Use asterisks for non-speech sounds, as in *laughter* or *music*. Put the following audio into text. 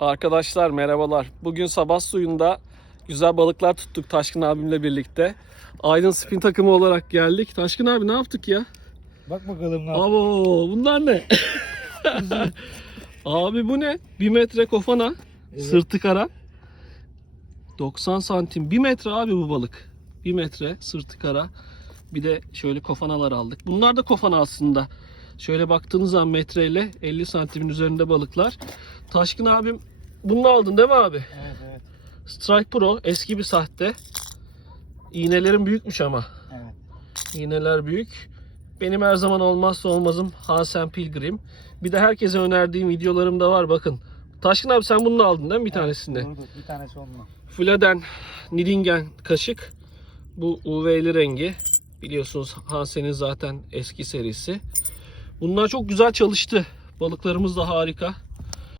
Arkadaşlar merhabalar. Bugün sabah suyunda güzel balıklar tuttuk Taşkın abimle birlikte. Aydın Spin takımı olarak geldik. Taşkın abi ne yaptık ya? Bak bakalım ne yaptın. Abo bunlar ne? *laughs* abi bu ne? 1 metre kofana. Evet. Sırtı kara. 90 santim. 1 metre abi bu balık. 1 metre sırtı kara. Bir de şöyle kofanalar aldık. Bunlar da kofana aslında. Şöyle baktığınız zaman metreyle 50 santimin üzerinde balıklar. Taşkın abim bunu aldın değil mi abi? Evet evet. Strike Pro eski bir sahte. İğnelerin büyükmüş ama. evet. İğneler büyük. Benim her zaman olmazsa olmazım Hansen Pilgrim. Bir de herkese önerdiğim videolarım da var bakın. Taşkın abi sen bunu da aldın değil mi bir tanesinde? Doğrudur. Bir tanesi onunla. Fladen Nidingen kaşık. Bu UV'li rengi. Biliyorsunuz Hansen'in zaten eski serisi. Bunlar çok güzel çalıştı. Balıklarımız da harika.